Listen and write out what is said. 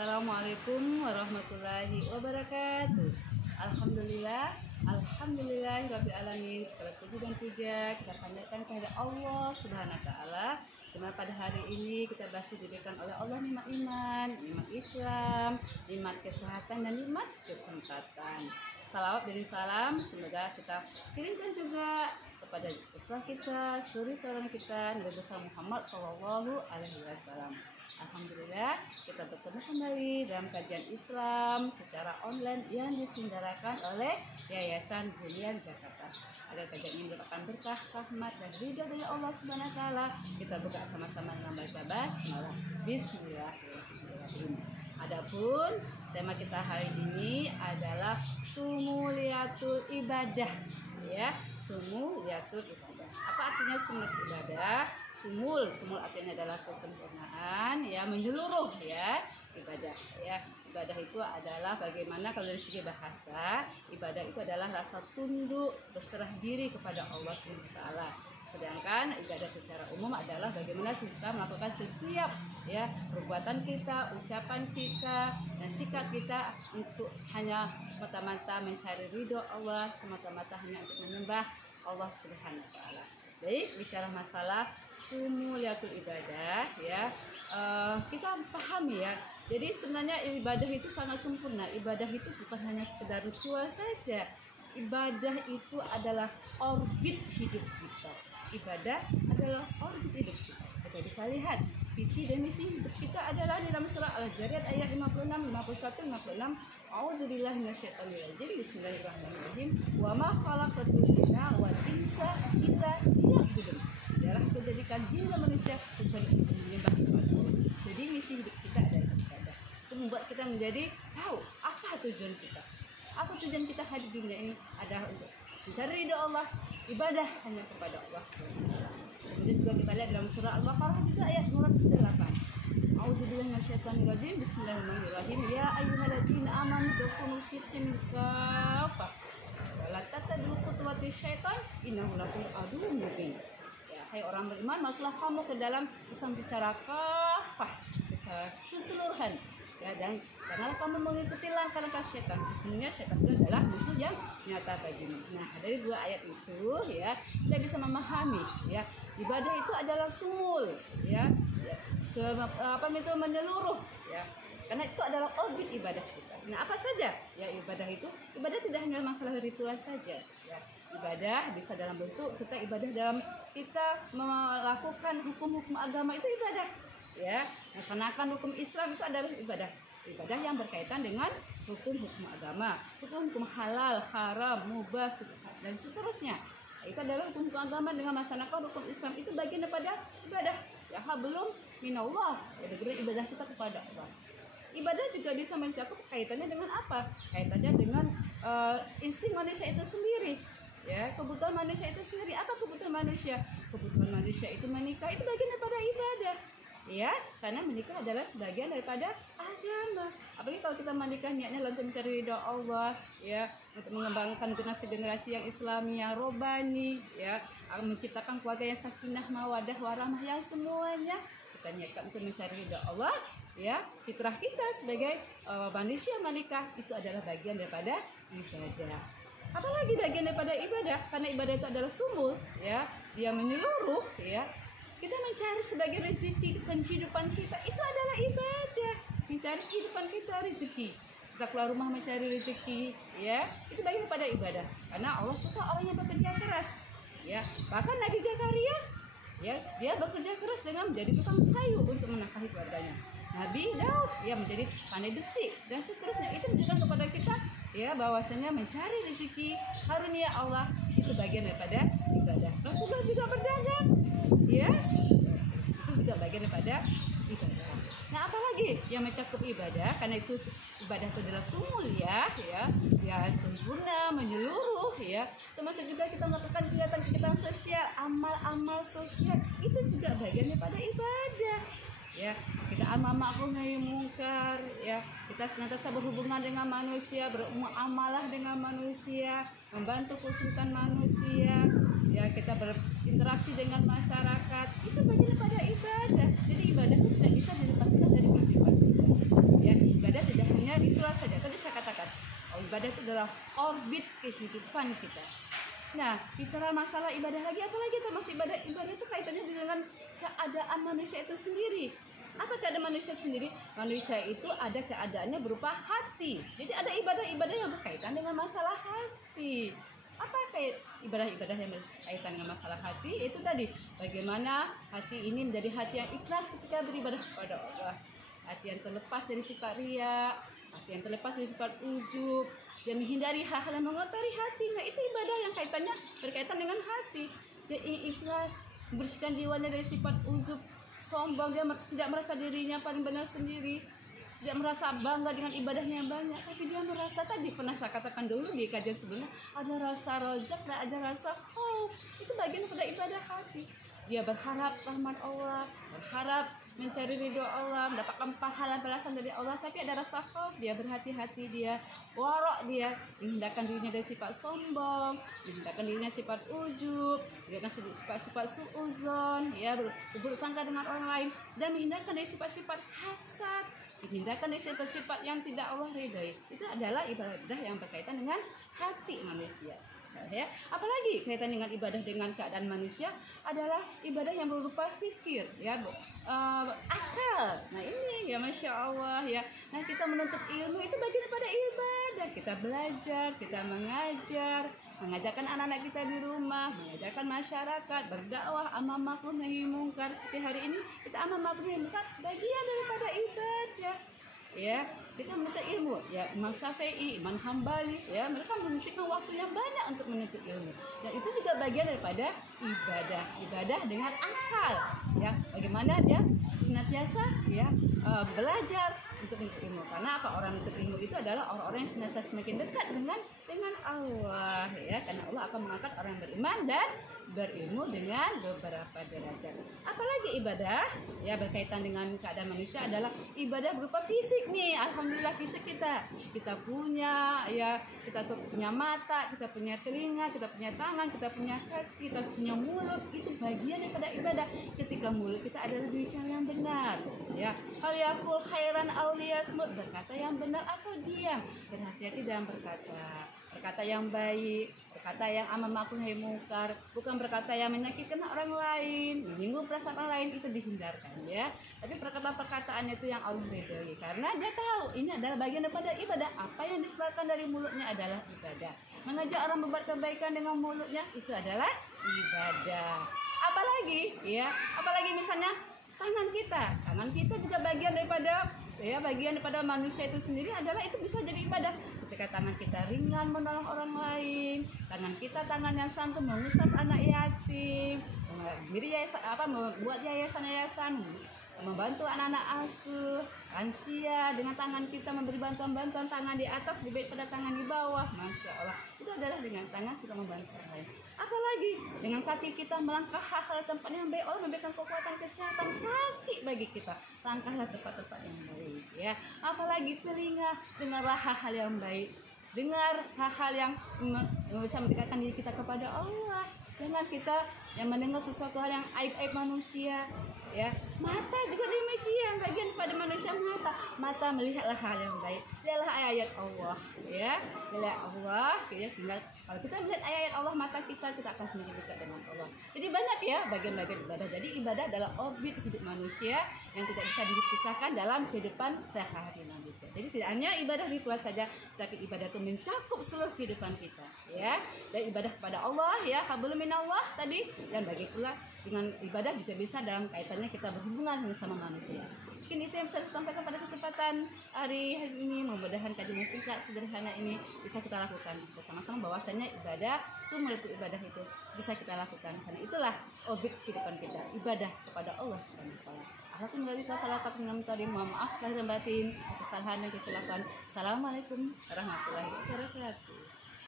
Assalamualaikum warahmatullahi wabarakatuh. Alhamdulillah alamin. Segala puji dan puja kita panjatkan kepada Allah Subhanahu wa taala. Dimana pada hari ini kita masih diberikan oleh Allah nikmat iman, nikmat Islam, nikmat kesehatan dan nikmat kesempatan. Salawat dan salam semoga kita kirimkan juga kepada Rasul kita, suri teladan kita, Nabi besar Muhammad Shallallahu Alaihi Wasallam. Alhamdulillah kita bertemu kembali dalam kajian Islam secara online yang diselenggarakan oleh Yayasan Brilian Jakarta. Agar kajian ini merupakan berkah, rahmat dan ridha dari Allah Subhanahu wa taala. Kita buka sama-sama dengan baca basmalah. Bismillahirrahmanirrahim. Adapun tema kita hari ini adalah sumuliyatul ibadah, ya. Sumuliyatul ibadah. Apa artinya sumuliyatul ibadah? Sumul artinya adalah kesempurnaan, ya, menyeluruh, ya, ibadah, ya. Ibadah itu adalah bagaimana kalau dari segi bahasa, ibadah itu adalah rasa tunduk, berserah diri kepada Allah Subhanahu wa taala. Sedangkan ibadah secara umum adalah bagaimana kita melakukan setiap, ya, perbuatan kita, ucapan kita, dan sikap kita untuk hanya semata-mata mencari ridho Allah, semata-mata hanya untuk menyembah Allah Subhanahu wa taala. Baik, bicara masalah sumuliyatul ibadah, ya, kita pahami, ya. Jadi sebenarnya ibadah itu sangat sempurna. Ibadah itu bukan hanya sekedar ritual saja. Ibadah itu adalah orbit hidup kita. Ibadah adalah orbit hidup kita. Kita bisa lihat visi dan misi hidup kita adalah di dalam surah Al-Zariyat ayat 56, 51, 56. A'udzubillahi minasyaitonirrajim. Bismillahirrahmanirrahim. Wa ma khalaqatul jinna wal insa illa liya'budun. Adalah aku jadikan jin dan manusia kecuali untuk menyembah kepada Allah. Jadi misi hidup kita adalah ibadah. Itu membuat kita menjadi tahu apa tujuan kita. Apa tujuan kita hadir di dunia ini adalah untuk mencari ridha Allah, ibadah hanya kepada Allah SWT. Kemudian juga kita lihat dalam surah Al-Baqarah juga ayat 208. A'udzubillahi minasyaitonirrajim. Bismillahirrahmanirrahim. Ya ayyuhalladzina amanu dukhulu fis-silmi kaffah wa la tattabi'u khutuwatis syaitan innahu lakum aduwwun mubin. Ya, hai orang beriman, masuklah kamu ke dalam Islam secara kafah, secara keseluruhan. Ya, dan janganlah kamu mengikuti langkah-langkah syaitan. Sesungguhnya syaitan itu adalah musuh yang nyata bagimu. Nah, dari dua ayat itu, ya, kita bisa memahami, ya, ibadah itu adalah sumul, ya, itu menyeluruh, ya, karena itu adalah orbit ibadah kita. Nah, apa saja, ya, ibadah itu? Ibadah tidak hanya masalah ritual saja, ya. Ibadah bisa dalam bentuk kita ibadah dalam kita melakukan hukum-hukum agama, itu ibadah, ya. Melaksanakan hukum Islam itu adalah ibadah. Ibadah yang berkaitan dengan hukum-hukum agama, hukum-hukum halal, haram, mubah, dan seterusnya. Itu adalah hukum-hukum agama. Dengan melaksanakan hukum Islam itu bagian daripada ibadah. Ya, belum minallah, ya, ibadah kita kepada Allah. Ibadah juga bisa mencakup kaitannya dengan apa? Kaitannya dengan insting manusia itu sendiri. Ya, kebutuhan manusia itu sendiri. Apa kebutuhan manusia? Kebutuhan manusia itu menikah, itu bagian daripada ibadah. Ya, karena menikah adalah sebagian daripada agama. Apalagi kalau kita menikah niatnya untuk mencari ridha Allah, ya, untuk mengembangkan generasi-generasi yang Islami, yang robani, ya, menciptakan keluarga yang sakinah, mawadah, warahmah, yang semuanya kita niatkan untuk mencari ridha Allah, ya. Fitrah kita sebagai manusia menikah itu adalah bagian daripada ibadah. Apalagi bagian daripada ibadah, karena ibadah itu adalah sumul, ya, dia menyeluruh, ya. Kita mencari sebagai rezeki kehidupan kita, itu adalah ibadah. Mencari kehidupan kita rezeki. Kita keluar rumah mencari rezeki, ya, itu bagian daripada ibadah. Karena Allah suka orang yang bekerja keras, ya. Bahkan Nabi Zakaria, ya, dia bekerja keras dengan menjadi tukang kayu untuk menafkahi keluarganya. Nabi Daud, ya, menjadi pandai besi dan seterusnya. Itu menunjukkan kepada kita, ya, bahwasanya mencari rezeki karunia Allah itu bagian daripada ibadah. Rasulullah juga berdagang, ya, itu juga bagian daripada ibadah. Nah, apalagi yang mencakup ibadah? Karena itu ibadah itu adalah sumul, ya, ya, sempurna, menyeluruh, ya. Termasuk juga kita melakukan kegiatan-kegiatan sosial, amal-amal sosial, itu juga bagian daripada ibadah. Ya, kita amar ma'ruf nahi mungkar, ya, kita senantiasa berhubungan dengan manusia, bermuamalah dengan manusia, membantu kesulitan manusia, ya, kita berinteraksi dengan masyarakat, itu bagian daripada ibadah. Jadi ibadah itu tidak bisa dilepaskan dari kehidupan kita, ya. Ibadah itu adalah orbit kehidupan kita. Nah, bicara masalah ibadah lagi, apalagi termasuk ibadah itu kaitannya dengan keadaan manusia itu sendiri. Apa keadaan manusia sendiri? Manusia itu ada keadaannya berupa hati. Jadi ada ibadah-ibadah yang berkaitan dengan masalah hati. Apa kayak ibadah-ibadah yang berkaitan dengan masalah hati? Itu tadi, bagaimana hati ini menjadi hati yang ikhlas ketika beribadah kepada Allah. Hati yang terlepas dari sifat riya, hati yang terlepas dari sifat ujub, dan menghindari hal-hal yang mengotori hati. Nah, itu ibadah yang kaitannya berkaitan dengan hati. Dia ikhlas, membersihkan jiwanya dari sifat ujub, sombong, dia tidak merasa dirinya paling benar sendiri, tidak merasa bangga dengan ibadahnya yang banyak, tapi dia merasa, tadi pernah saya katakan dulu di kajian sebelumnya, ada rasa rojak dan ada rasa khauf. Itu bagian daripada ibadah hati. Dia berharap rahmat Allah, berharap mencari ridho Allah, mendapatkan pahala balasan dari Allah, tapi ada rasa khauf, dia berhati-hati, dia warok, dia menghindarkan dirinya dari sifat sombong, menghindarkan dirinya sifat ujub, menghindarkan sifat suuzon, ya, berburuk sangka dengan orang lain, dan menghindarkan dari sifat-sifat hasad, menghindarkan dari sifat-sifat yang tidak Allah ridhoi. Itu adalah ibadah yang berkaitan dengan hati manusia. Ya, apalagi kaitan dengan ibadah dengan keadaan manusia adalah ibadah yang berupa fikir, ya, akal. Nah, ini ya, masya Allah, ya. Nah, kita menuntut ilmu itu bagian daripada ibadah. Kita belajar, kita mengajarkan anak-anak kita di rumah, mengajarkan masyarakat, berdakwah, amar ma'ruf nahi mungkar. Seperti hari ini kita amar ma'ruf nahi mungkar, bagian daripada ibadah. Ya, kita menuntut ilmu, ya, Imam Syafi'i, Imam Hambali, ya, mereka menyisihkan waktu yang banyak untuk menuntut ilmu, dan itu juga bagian daripada ibadah dengan akal, ya, bagaimana dia senantiasa, ya, belajar untuk menuntut ilmu. Karena apa? Orang menuntut ilmu itu adalah orang-orang yang senantiasa semakin dekat dengan Allah, ya, karena Allah akan mengangkat orang yang beriman dan berilmu dengan beberapa derajat. Apalagi ibadah, ya, berkaitan dengan keadaan manusia adalah ibadah berupa fisik nih. Alhamdulillah fisik kita punya, ya, kita tuh punya mata, kita punya telinga, kita punya tangan, kita punya kaki, kita punya mulut. Itu bagian daripada ibadah. Ketika mulut kita adalah bicara yang benar, ya, hal yakul khairan aw liyasmut, berkata yang benar atau diam, berhati-hati dalam berkata yang baik, berkata yang amar ma'ruf nahi mungkar, bukan berkata yang menyakitkan orang lain, menyinggung perasaan orang lain, itu dihindarkan, ya. Tapi perkataan itu yang Allah ridhoi, karena dia tahu ini adalah bagian daripada ibadah. Apa yang dikeluarkan dari mulutnya adalah ibadah. Mengajak orang membuat kebaikan dengan mulutnya itu adalah ibadah. Apalagi misalnya tangan kita juga bagian daripada manusia itu sendiri, adalah itu bisa jadi ibadah. Ketika tangan kita ringan menolong orang lain, tangan yang santun mengusap anak yatim, membuat yayasan-yayasan, membantu anak-anak asuh, lansia, dengan tangan kita memberi bantuan-bantuan, tangan di atas lebih pada tangan di bawah, masya Allah, itu adalah dengan tangan suka membantu orang lain. Apalagi dengan kaki kita melangkah hal-hal tempat yang baik, Allah memberikan kekuatan kesehatan kaki bagi kita, langkahlah tempat-tempat yang baik, ya. Apalagi telinga, dengarlah hal-hal yang baik, dengar hal-hal yang bisa mendekatkan diri kita kepada Allah. Jangan kita yang mendengar sesuatu hal yang aib-aib manusia, ya. Mata juga demikian, bagian pada manusia. Mata melihatlah hal yang baik, lihatlah ayat Allah, ya, lihat Allah, ya. Sehingga kalau kita melihat ayat Allah, mata kita akan semakin dekat dengan Allah. Jadi banyak, ya, bagian-bagian ibadah. Jadi ibadah adalah orbit hidup manusia yang tidak bisa dipisahkan dalam kehidupan sehari-hari manusia. Jadi tidak hanya ibadah ritual saja, tapi ibadah itu mencakup seluruh kehidupan kita, ya. Dan ibadah kepada Allah, ya, hablum minallah tadi, dan bagi pula dengan ibadah juga bisa dalam kaitannya kita berhubungan sama manusia. Mungkin itu yang bisa disampaikan pada kesempatan hari ini. Mudah-mudahan kajian singkat sederhana ini bisa kita lakukan bersama-sama, bahwasanya ibadah, sumber ibadah itu bisa kita lakukan, karena itulah objek kehidupan kita, ibadah kepada Allah Subhanahu wa taala. Mohon maaf lahir dan batin, kesalahan yang kita lakukan. Assalamualaikum warahmatullahi wabarakatuh.